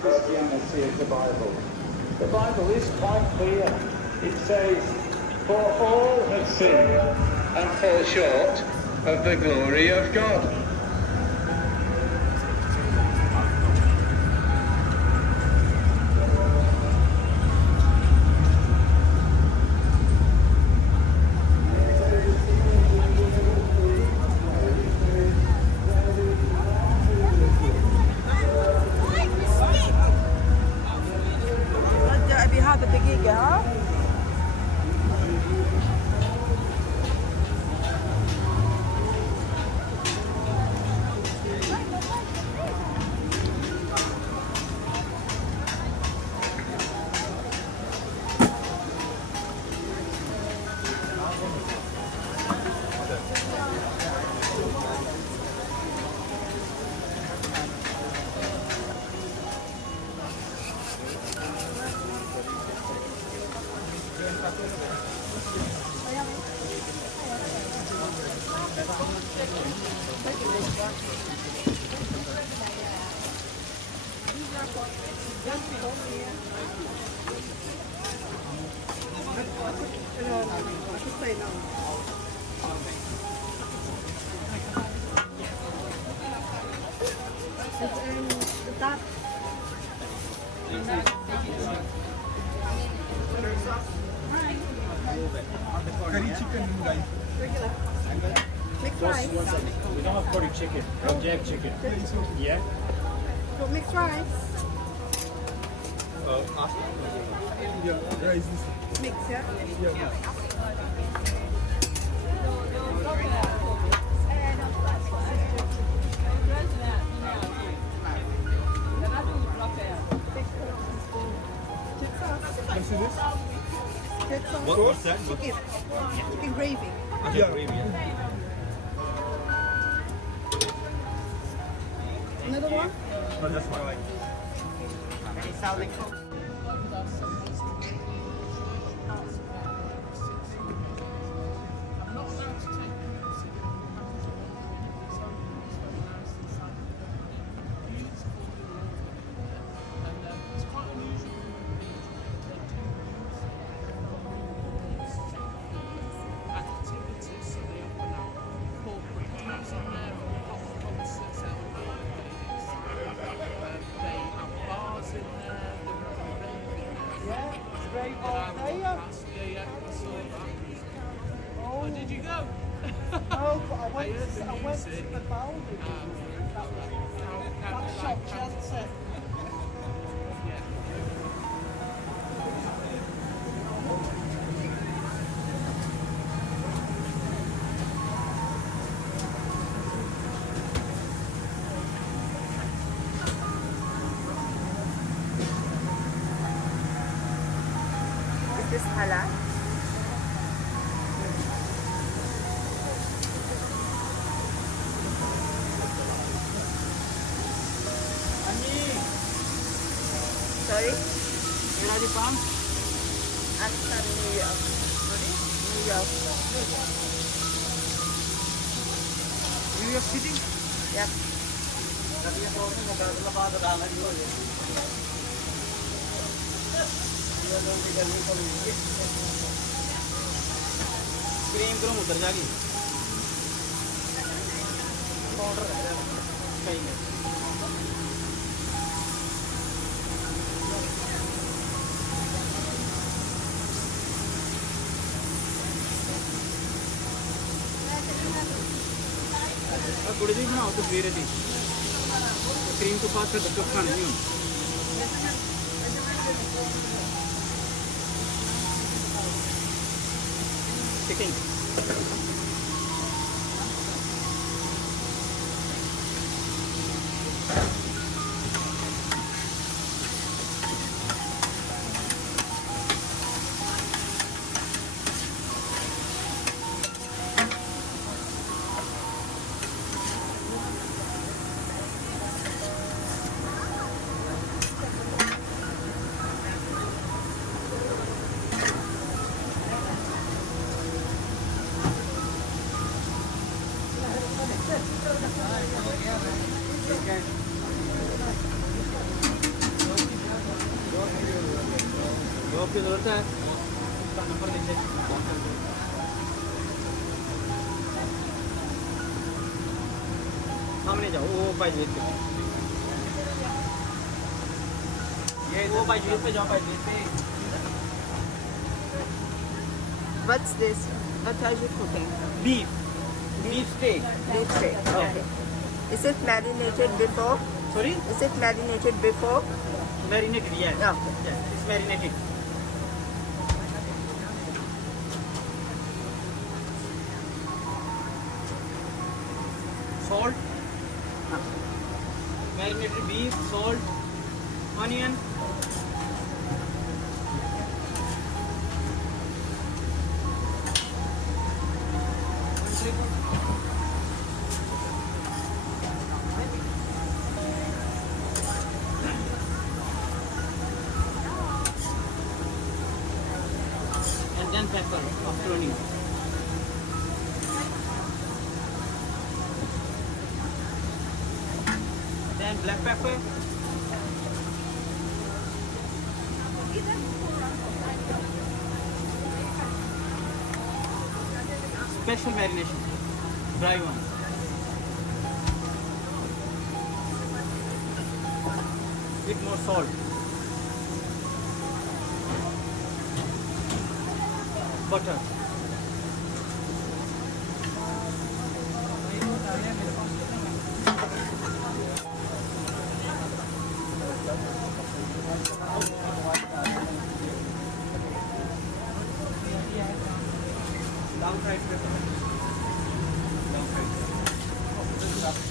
Christianity of the Bible. The Bible is quite clear. It says, "For all have sinned and fall short of the glory of God." بهذا دقيقة ها No, I should say no. It's that. Curry chicken, guys. Regular. Mixed rice. We don't have curry chicken, or jack chicken. Yeah? So mixed rice. Yeah, rice is. Mix, yeah? What's this? Good sauce. What's that? Chicken. Chicken gravy. Yeah. Another one? No, that's fine. Oh, did you go? No, but I went to the bowling. That shop, Chelsea. Is this halal? Sorry? Where are you from? I'm from New York. New York. New York City? Yep. Cream करो उतर जाएगी सही है और थोड़ी सी बनाओ तो फिर थी क्रीम के पास फिर बच्चों को खाने नहीं होंगे चिकन जो आपकी ज़रूरत है उसका नंबर लीजिए सामने जाओ वो बाईजीत पे ये वो बाईजीत पे जाओ बाईजीत पे What's this? What are you cooking? Beef steak Beef steak. Okay. Is it marinated before? Sorry Is it marinated before? Marinated है Okay. It's marinated salt marinated beef salt onion and then pepper after onion. Then black pepper. special marination, dry one. With more salt. Butter. Long fried pepper. Long fried pepper.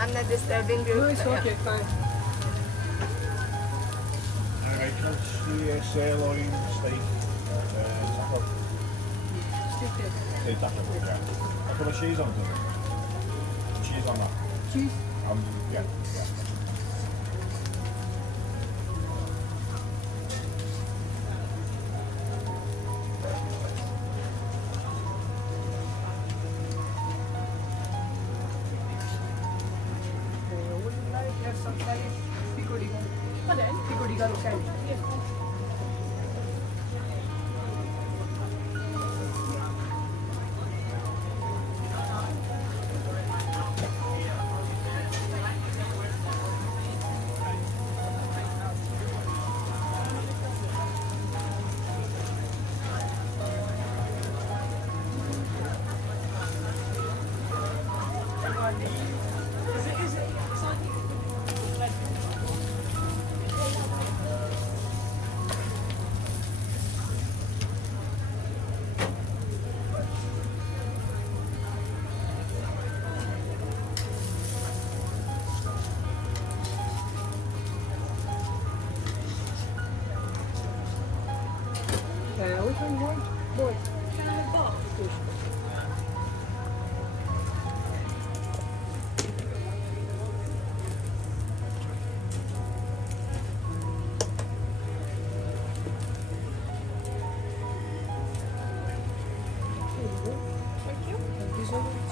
I'm not disturbing you. No, it's okay, fine. Alright, let's see sirloin steak. Taco. Say taco, yeah. I put a cheese on it. Cheese on that. Cheese. Yeah. Would you like to have some Spanish? Pico de gallo. Pardon? Pico de gallo sandwich. Yes. Which one you want? Boy. Can I have both? Thank you so much.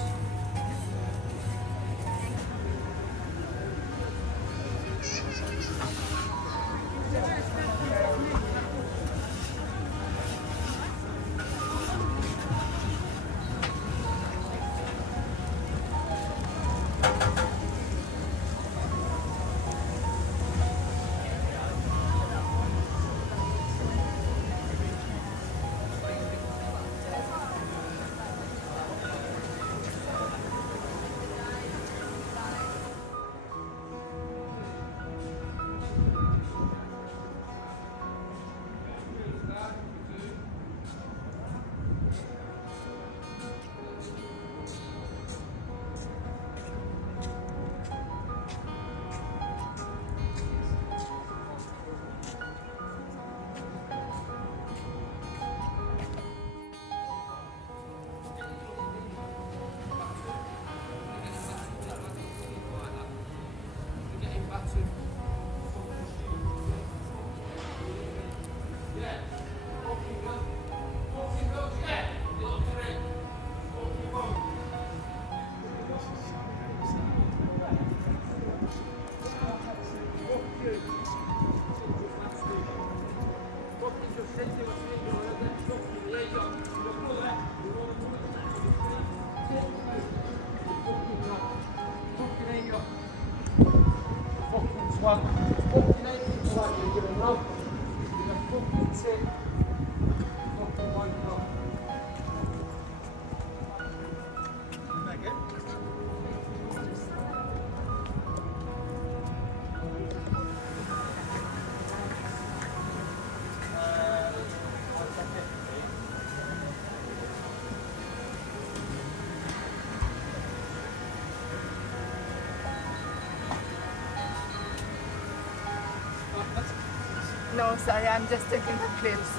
No, sorry, I'm just taking the clips.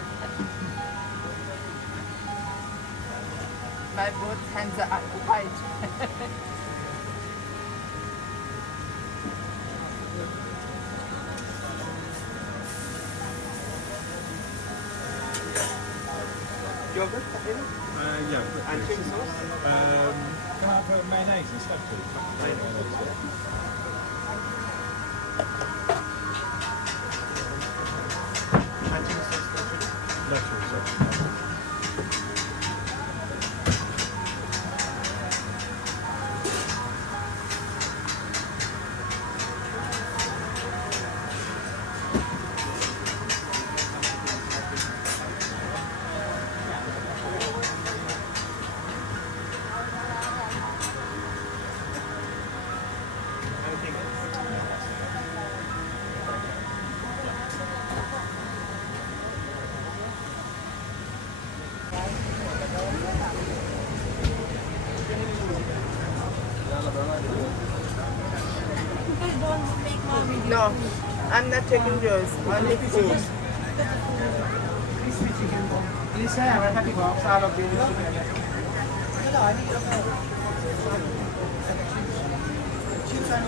My both hands are occupied. Yogurt? Yeah. And chili sauce? Can I have mayonnaise instead, please? And chili sauce? No, chili sauce. Anything else? No, I'm not taking yours. Only food. Crispy chicken. Lisa, I'm happy for salad. Chips and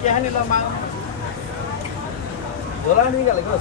क्या है नीला मांग? Dolan ni kalau